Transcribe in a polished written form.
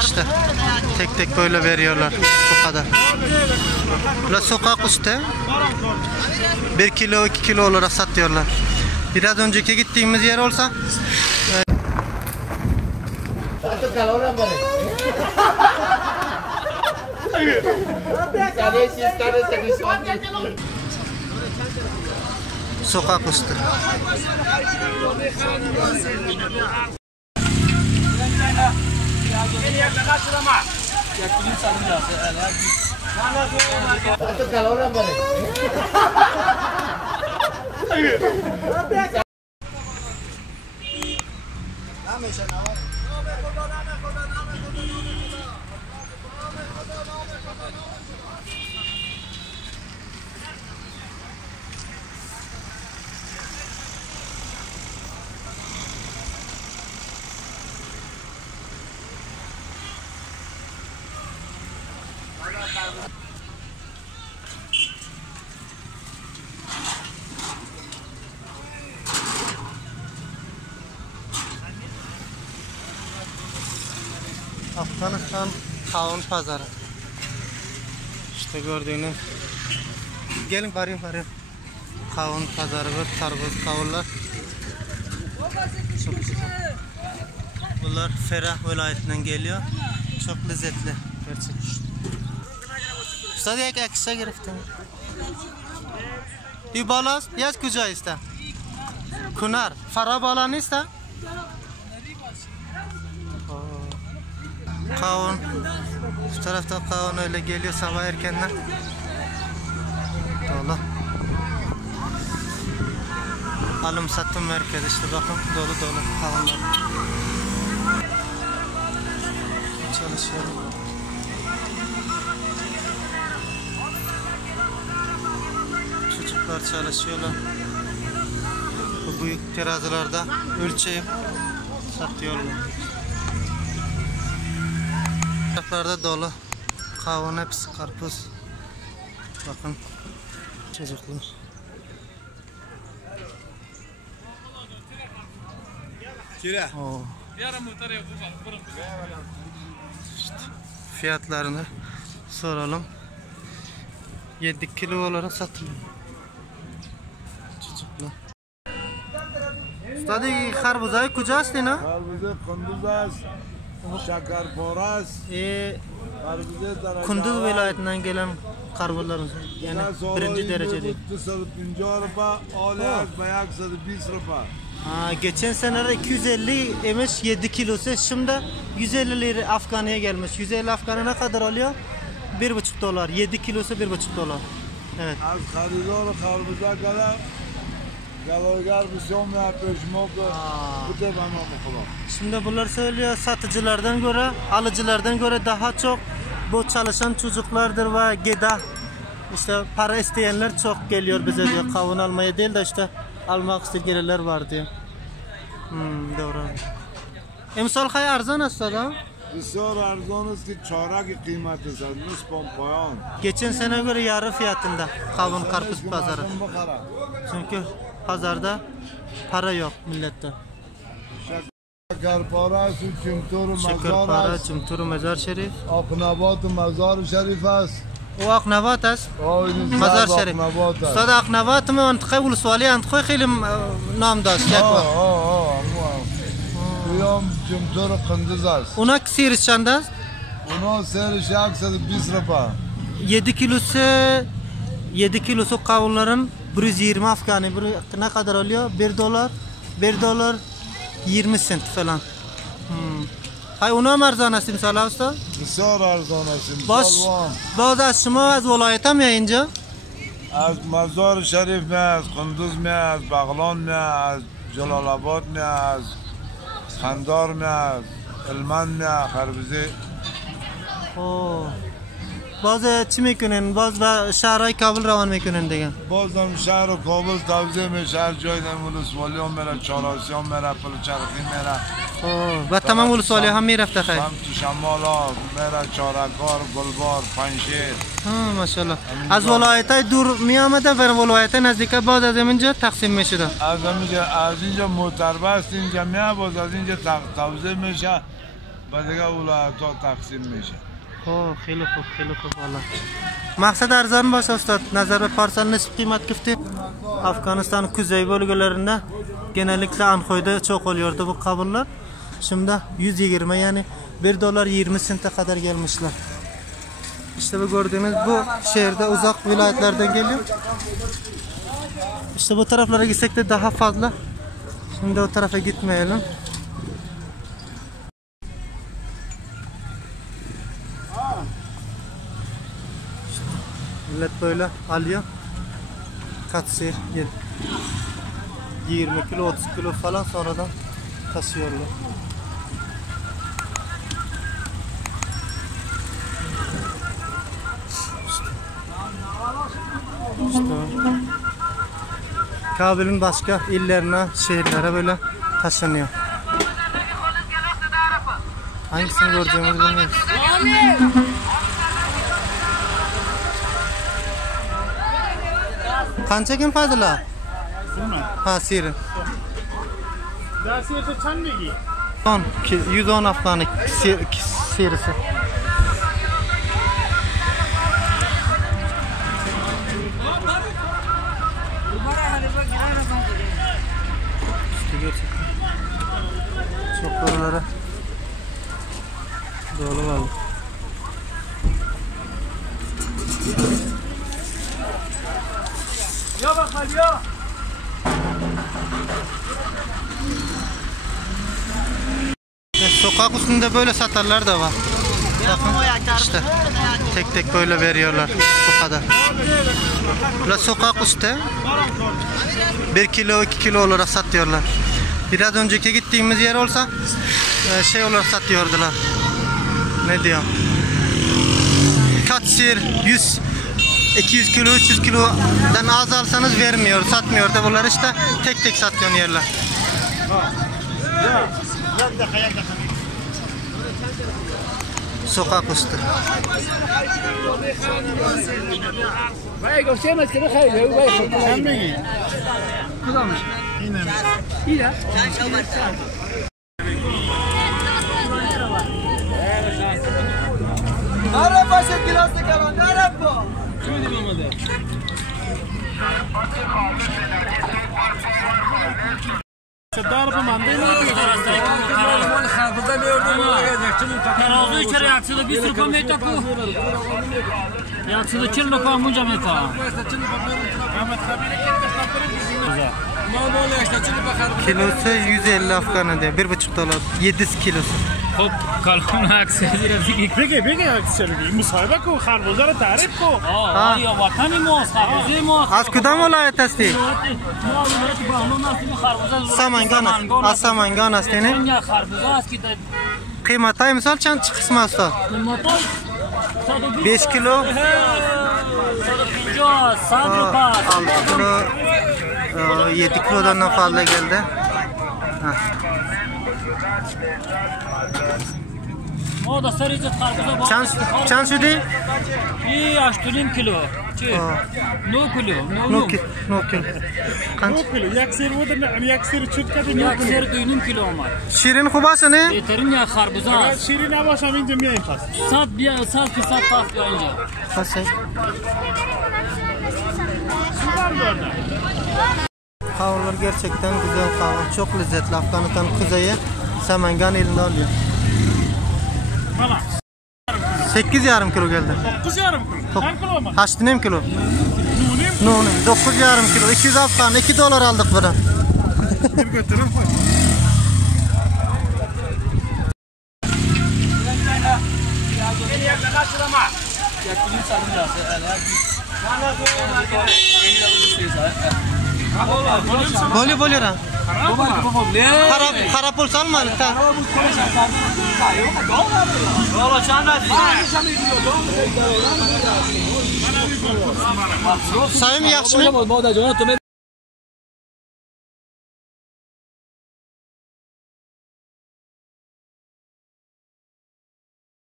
İşte tek tek böyle veriyorlar. Bu kadar. Burası sokak üstü. 1 kilo 2 kilo olarak satıyorlar. Biraz önceki gittiğimiz yer olsa sokak üstü. Afganistan kavun pazarı. İşte gördüğünüz. Gelin varayım. Kavun pazarı var, karpuz kavunlar. Çok güzel. Bunlar Ferah vilayetinden geliyor. Çok lezzetli. Gerçekten. Ustad ek akışa giriftim. İyi balas, yaş kucağı iste. Kunar, Farah balanı iste. Kavun. Şu tarafta kavun öyle geliyor sabah erkenden. Dolu. Alım satım merkezi işte bakın dolu kavunlar. Çalışıyorum. Çocuklar çalışıyorlar. Bu büyük terazilarda ölçeyip satıyorlar. Taraflarda dolu. Kavun hepsi karpuz. Bakın çocuklar. İşte fiyatlarını soralım. 7 kilo olarak satılıyor. Çocuklar. Ustadi karbuzayı kucağız ne? Karbuzay kunduz şekerparas. Kunduz vilayetinden gelen karbuzlarımız. Yani birinci derece değil. 250 rupa, alyak bayak 120 rupa. Geçen senelerde 250 emiş 7 kilosu, şimdi 150 lira Afganiye gelmiş. 150 Afganiye ne kadar oluyor? 1,5 dolar. 7 kilosu 1,5 dolar. Evet. Az xaridor karbuza kadar galogar bir son ya peşmok bu da bana mı? Şimdi bunlar söylüyor satıcılardan göre, alıcılardan göre daha çok bu çalışan çocuklardır ve geda işte para isteyenler çok geliyor bize diyor. Kavun almaya değil de işte almak isteyenler var diyor. Doğru. Emsal hay arzan aslında. Bisor arzonuz ki çorak kıymeti sadınız pompayan. Geçen sene göre yarı fiyatında kavun karpuz pazarı. Çünkü pazarda para yok millette. Şekerpara, Çimtur, Şekerpara, Çimtur, Mezar Şerif. Aknabat, Mezar Şerif است. O Aknavat است. Mezar Şerif. Sada Aknavat mı? Antkay ulusvali Antkay خیلی نام داشت. Uyum Çimtur Kunduz است. Ona siriş çanda? Ona siriş 120 rupa. 7 kilosu kavunların 120 Afgani. Ne kadar oluyor? 1 dolar 20 sent falan. Hay ona mı arzan است مثلا usta? بسیار arzon است. باز از شما از ولایت هم یا اینجا؟ از مزار شریف می از قندوز می از بغلان می از جلال آباد می از خندار می از علمند می از خربزه. باز چی میکنن؟ باز به شهرهای کابل روان میکنن دیگه؟ بازم شهر و کابل توزیع میشه، هر جای داریم ولسوالی هم میره، چهارآسی هم میره، پلچرخی میره و تمام ولسوالی هم میرفته خیلی؟ تو شمال ها میره، چارکار، گلبار، پنشیر. ماشاءالله. از ولایت های دور می آمده و ولایت نزدیک باز از اینجا تقسیم میشده؟ از اینجا موتربست اینجا میاد، باز از اینجا توزیع میشه به دیگه ولایت‌ها تقسیم میشه. خب خیلی خوب والا. Maqsad arzon bosh ustad. Nazar ve parsel nisp qiymat kifti. Afganistan kuzey bölgelerinde genellikle Anxoy'da çok oluyordu bu kabullar. Şimdi 120 yani $1.20 kadar gelmişler. İşte bu gördüğünüz bu şehirde uzak vilayetlerden geliyor. İşte bu taraflara gitsek de daha fazla. Şimdi o tarafa gitmeyelim. Millet böyle alıyor. Katsir 20 kilo 30 kilo falan sonradan taşıyorlar. İşte Kabil'in başka illerine, şehirlere böyle taşınıyor. Hangisini göreceğimizi bilmiyoruz. Kancha kim fazla? Ha, Sirin. Dersi çan mıydı? 110 Afganı serisi. Çok buralara dolu var. Ya bakalım ya. Sokak üstünde böyle satarlar da var. Bakın işte tek tek böyle veriyorlar bu kadar. Burada sokak üstü 1 kilo 2 kilo olarak satıyorlar. Biraz önceki gittiğimiz yer olsa şey olarak satıyordular. Ne diyor? Katsir 100 200 kilo 300 kilodan az alsanız vermiyor, satmıyor da bunlar işte tek tek satıyor yerler. Sokak üstü. Vay göstermez ki hayır, vay sen mi? Kızarmış. Yine mi? İyi ya. Araba şekilası kalan, araba. Şimdi bilmedi. Dar bu mandayı mı yapıyor? Karpuzda gördüm ama. Terazi içeri yaksıda bir sürü kometa ku. Yaksıda çırlı koymunca meta. Kilosu 150 Afganı diyor. $1,5. 7 kilosu. Hop kalkın yaksıda. Peki aksiyonu. Musahibe ku karpuzlara tarif ku. Ya vatani moz, karpuzi moz. Az kudam olayet asti? Samangan astini. Ya karpuza askida. Kıymatay misal çan kısmı usta? 5 kilo. 6 kilo. 7 kilodan fazla geldi. O da sarıcı karpuza. Çan şu değil? İyi aşturin kilo. No kilo. No kilo. Ne kilo? Yaksır bu da yaksır çutka da ne kilo? Yaksır düğünün kilo var. Şirin kubası ne? Yeterin ya karpuza. Şirin avaşam ince mi yapar? Sat bir sat ki sat taf önce. Kasay. Su var mı orada? Kavurlar gerçekten güzel kavur. Çok lezzetli. Afganistan kuzeyi Samangan elinde alıyor. Tamam. 8 yarım kilo geldi. 9 yarım kilo. Kaç kilo mu? Kaçtı kilo? Nunim. Nunim 9 yarım kilo. 200 Afgan. $2 aldık buradan. Bir götürün koy. Boleh ra. Harap pulsa alma. Sayım yaxşimi?